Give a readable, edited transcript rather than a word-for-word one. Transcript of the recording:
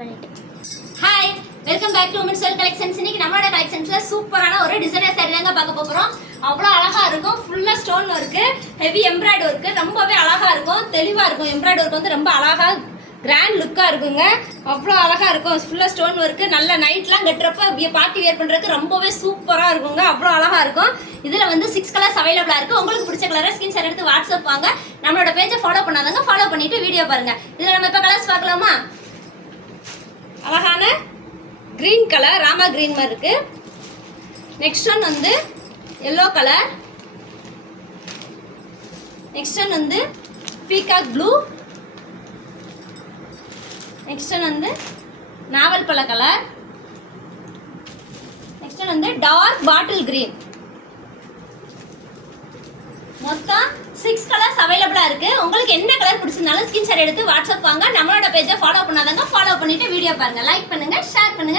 Hi, welcome back to women's wear collections. இன்னைக்கு நம்மளோட கலெக்ஷன்ஸ்ல சூப்பரான ஒரு டிசைனர் saree தாங்க பார்க்க போறோம். அவ்வளோ அழகா இருக்கும். ஃபுல்லா stone work, heavy embroidery work, ரொம்பவே அழகா இருக்கும். தெளிவா இருக்கும். எம்ப்ராய்டரி ஒர்க் வந்து ரொம்ப அழகா கிராண்ட் லுக்கா இருக்குங்க. அவ்வளோ அழகா இருக்கும். ஃபுல்லா ஸ்டோன் ஒர்க்கு, நல்ல நைட்லாம் கட்டுறப்ப பார்ட்டி வேர் பண்றதுக்கு ரொம்பவே சூப்பரா இருக்குங்க. அவ்வளோ அழகா இருக்கும். இதுல வந்து 6 கலர்ஸ் அவைலபிளா இருக்கு. உங்களுக்கு பிடிச்ச கலரை ஸ்கிரீன்ஷாட் எடுத்து வாட்ஸ்அப் வாங்க. நம்மளோட பேஜை ஃபாலோ பண்ணாதவங்க ஃபாலோ பண்ணிட்டு வீடியோ பாருங்க. இதுல நம்ம இப்ப கலர்ஸ் பார்க்கலாமா? அழகான கிரீன் கலர், ராமா கிரீன் மாதிரி இருக்கு. நெக்ஸ்ட் ஒன் வந்து எல்லோ கலர். நெக்ஸ்ட் ஒன் வந்து பீகாக் ப்ளூ. நெக்ஸ்ட் ஒன் வந்து நாவல் பழ கலர். நெக்ஸ்ட் ஒன் வந்து டார்க் பாட்டில் கிரீன். மொத்தம் 6 கலர்ஸ் அவைலபிளா இருக்கு. உங்களுக்கு என்ன கலர் பிடிச்சிருந்தாலும் ஸ்கிரீன்ஷாட் எடுத்து வாட்ஸ்அப் வாங்க. நம்மளோட பேஜை ஃபாலோ பண்ணாதவங்க ஃபாலோ பண்ணிட்டு வீடியோ பாருங்க, லைக் பண்ணுங்க, ஷேர் பண்ணுங்க.